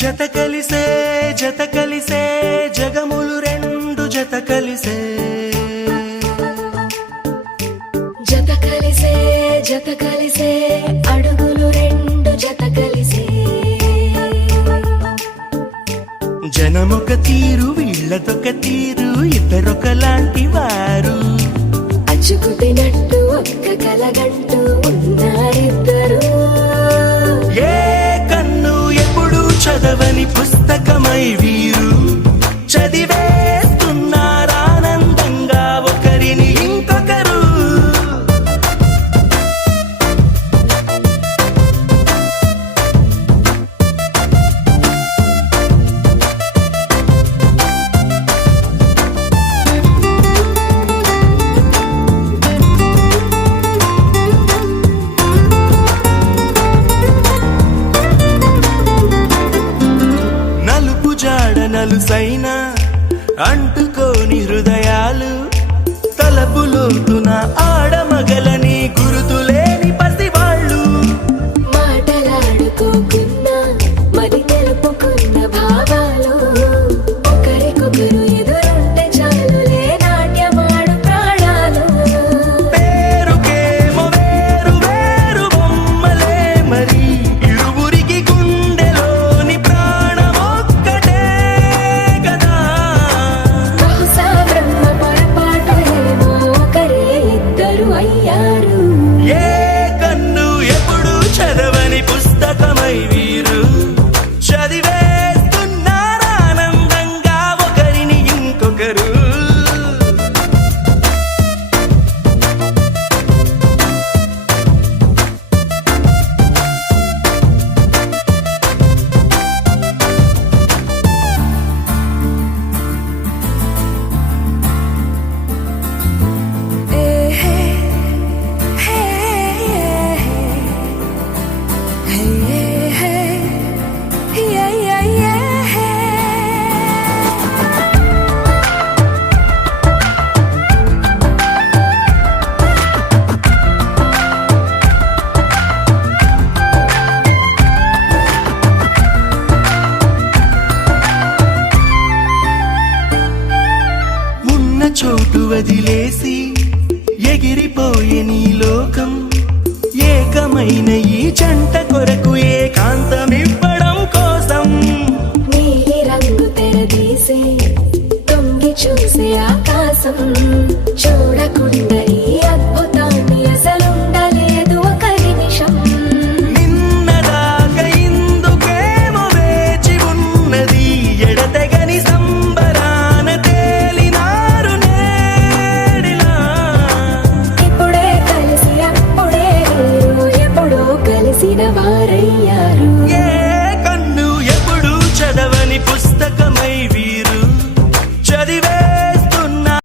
జత కలిసే జత కలిసే జగములు రెండు జత కలిసే. జత కలిసే జత కలిసే అడుగులు రెండు జత కలిసే. జనమొక తీరు వీళ్ళదొక తీరు ఇద్దరొకలాంటి వారు. అచ్చుకుతినట్టు ఒక్క కలగంటూ ఉన్నారిద్దరు. చదవని పుస్తకం జాడ అంటుకోని హృదయా చోటు వదిలేసి ఎగిరిపోయే నీ లోకం. ఏకమైన ఈ జంట కొరకు ఏకాంతమివ్వడం కోసం. నీ రంగు తెరదీసే తొంగి చూసే ఆకాశం